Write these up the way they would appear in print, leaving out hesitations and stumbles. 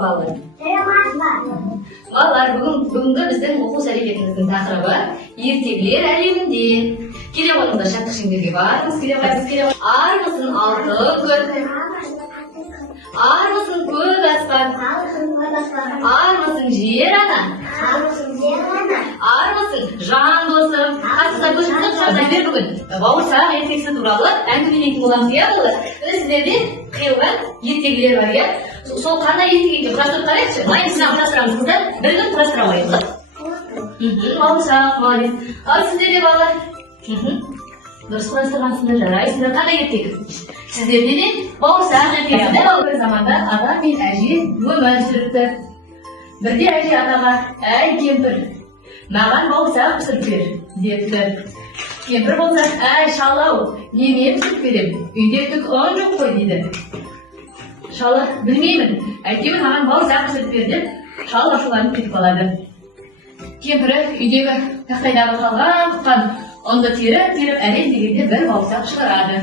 балалар? Балалар, бүгінгі біздің оқу әрекетіміздің тақырыбы ертегілер әлемінде. Келе қойыңыздар, шаттық шеңберге барыңыз, келе қойыңыз. Армысың алтын күн, армысың көк аспан, армысың жер ана, армысың жан досым. Қазір көшімізді құшақтай бер бүгін. Бауырсақ ертегісі туралы әңгімелейтін боламыз, иә балалар? Сіздерде қиылған ертегілер бар, иә? Сол қандай ертегі екен құрастырып қарайықшы. Майысына құрастырамыз, қыздар. Бір күн құрастыра қойыңыз. Бауырсақ, молодец. Ал сіздерде балалар? Дұрыс құрастырғансыңдар, жарайсыңдар. Қандай ертегі? Сіздерде де бауырсақ ертегісінде бір заманда ата мен әже өмір сүріпті. Бірде әже атаға: әй кемпір, маған бауырсақ пісіріп бер депті. Кемпір болса: әй шал-ау, неме пісіріп берем, үйде түк ұн жоқ қой дейді. Шалы: білмеймін, әйтеуір маған бауырсақ пісіріп бер деп шал ашуланып кетіп қалады. Кемпірі үйдегі тақтайдағы қалған ұнды теріп әрең дегенде бір бауырсақ шығарады.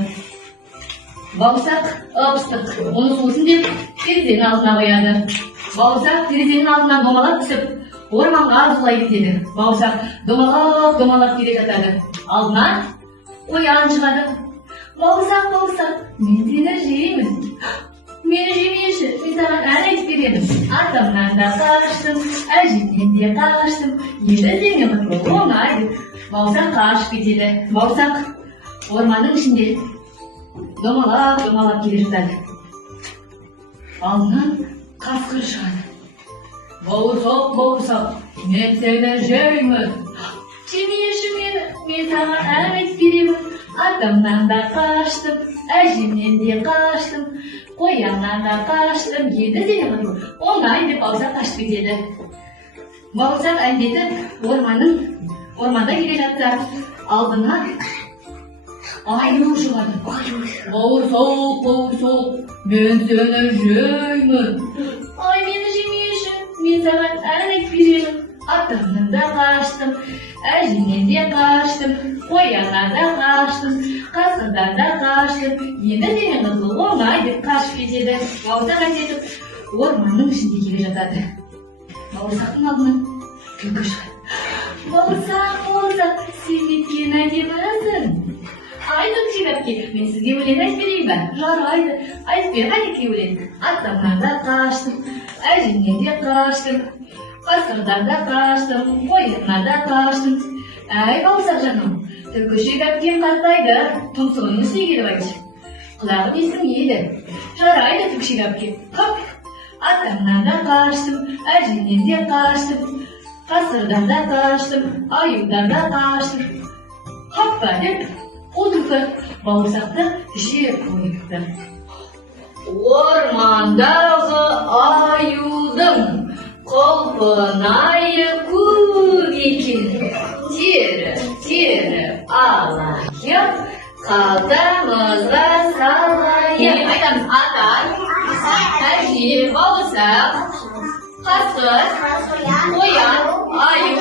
Бауырсақ ып-ыстық, оны суысын деп терезенің алдына қояды. Бауырсақ терезенің алдынан домалап түсіп, орманға зулай кетеді. Бауырсақ домалап келе жатады. Алдынан қоян шығады. Бауырсақ, мен сені жеймін. Мені жемеші, мен саған ән айтып беремін. Атамнан да қаштым, әжемнен де қаштым, енді сені құтылу оңай деп бауырсақ қашып кетеді. Бауырсақ орманның ішінде домалап келе жатады. Алдынан қасқыр шығады. Бауырсақ, мен сені жеймін. Жемеші мені, мен саған ән айтып беремін. Атамнан да қаштым, әжемнен де қаштым, қояннан да қаштым, енді сені құтылу оңай деп бауырсақ қашып кетеді. Бауырсақ әндетіп орманда келе жатса, алдына аю шығады. Бауырсақ, мен сені жеймін. Ай, мені жемеші, мен саған ән айтып беремін. Атамнан да қаштым, әжемнен де қаштым, қояннан да қаштым, қасқырдан да қаштым, енді сені құтылу оңай деп қашып кетеді. Бауырсақ әндетіп орманның ішінде келе жатады. Бауырсақтың алдынан түлкі шығады. Бауырсақ, сен неткен әдемісің. Ай, түлкішек әпке, мен сізге өлең айтып берейін бе? Жарайды, айтып бер, қанекей өлең. Атамнан да қаштым, әжемнен де қаштым, қасқырдан да қаштым, қояннан да қаштым. Әй, бауырсақ жаным, түлкішек әпкем қартайды, тұмсығын үстіне келіп айтшы. Құлағы естімейді. Жарайды, түлкішек әпке. Хоп! Атамнан да қаштым, әжемнен де қаштым, қасқырдан да қаштым, аюдан да қаштым. Хоппа деп ол түлкі бауырсақты жеп қойыпты. Ормандағы аюдың құлпынайы көк екен, теріп алайық, қалтамызға салайық. Айтамыз: ата, әже, бауырсақ, қасқыр, қоян, аю.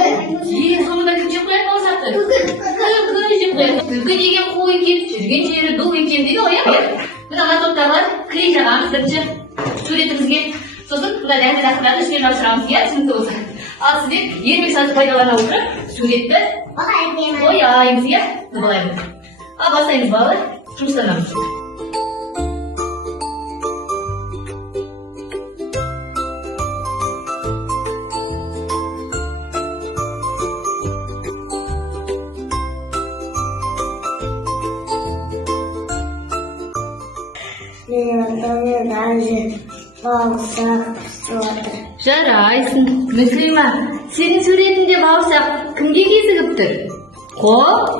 Соңында кім жеп қояды бауырсақты? Түлкі жеп қояды. Түлкі деген қу екен, жүрген жері ду екен дейді ғой, иә? Мына топтарлар клей жағамыз бірінші суретімізге. Сосын мына дәнді дақтырады, үстіне жабыстырамыз, иә, түсінікті болса. Ал сіздер ермек сазды пайдалана отырып суретті қояймыз, иә? Былаймыз. Ал бастаймыз балалар, жұмыстанамыз. Менің атаммен әже бауырсақ пісіп отыр. Жарайсың, Мүслима, сенің суретінде бауырсақ кімге кезігіп тұр? Қол